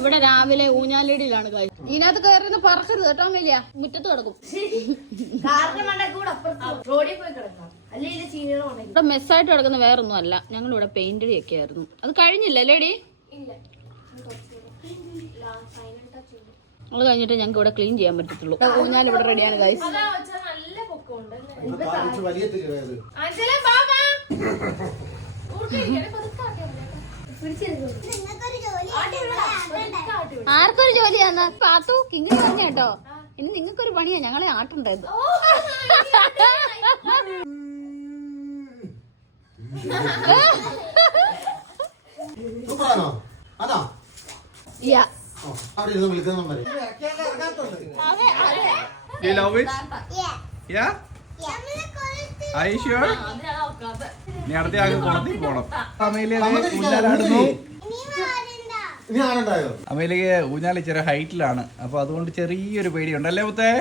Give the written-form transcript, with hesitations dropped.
ഇവിടെ രാവിലെ ഊഞ്ഞാലിടിയിലാണ് കാര്യം. ഇതിനകത്ത് കയറുന്ന പറക്കരുത് കേട്ടോ. അമ്മയില്ല, മുറ്റത്ത് കിടക്കും. ഇവിടെ മെസ്സായിട്ട് കിടക്കുന്ന വേറൊന്നും അല്ല, ഞങ്ങളിവിടെ പെയിന്റടി ഒക്കെ ആയിരുന്നു. അത് കഴിഞ്ഞില്ല ലേഡി? അത് കഴിഞ്ഞിട്ട് ഞങ്ങൾക്ക് ഇവിടെ ക്ലീൻ ചെയ്യാൻ പറ്റത്തുള്ളൂ. ഊഞ്ഞാൽ ഇവിടെ റെഡിയാണ് ഗൈസ്. ആർക്കൊരു ജോലിയാന്ന് പാത്തു കിങ്ങിണി പറഞ്ഞ കേട്ടോ. ഇനി നിങ്ങൾക്കൊരു പണിയാ, ഞങ്ങളെ ആട്ടുണ്ടായത്. അടുത്ത ആകെ കുളത്തിൽ പോണം. അമ്മയിലേക്ക് ഊഞ്ഞാല് ചെറിയ ഹൈറ്റിലാണ്, അപ്പൊ അതുകൊണ്ട് ചെറിയൊരു പേടിയുണ്ട് അല്ലേ മുത്തേ?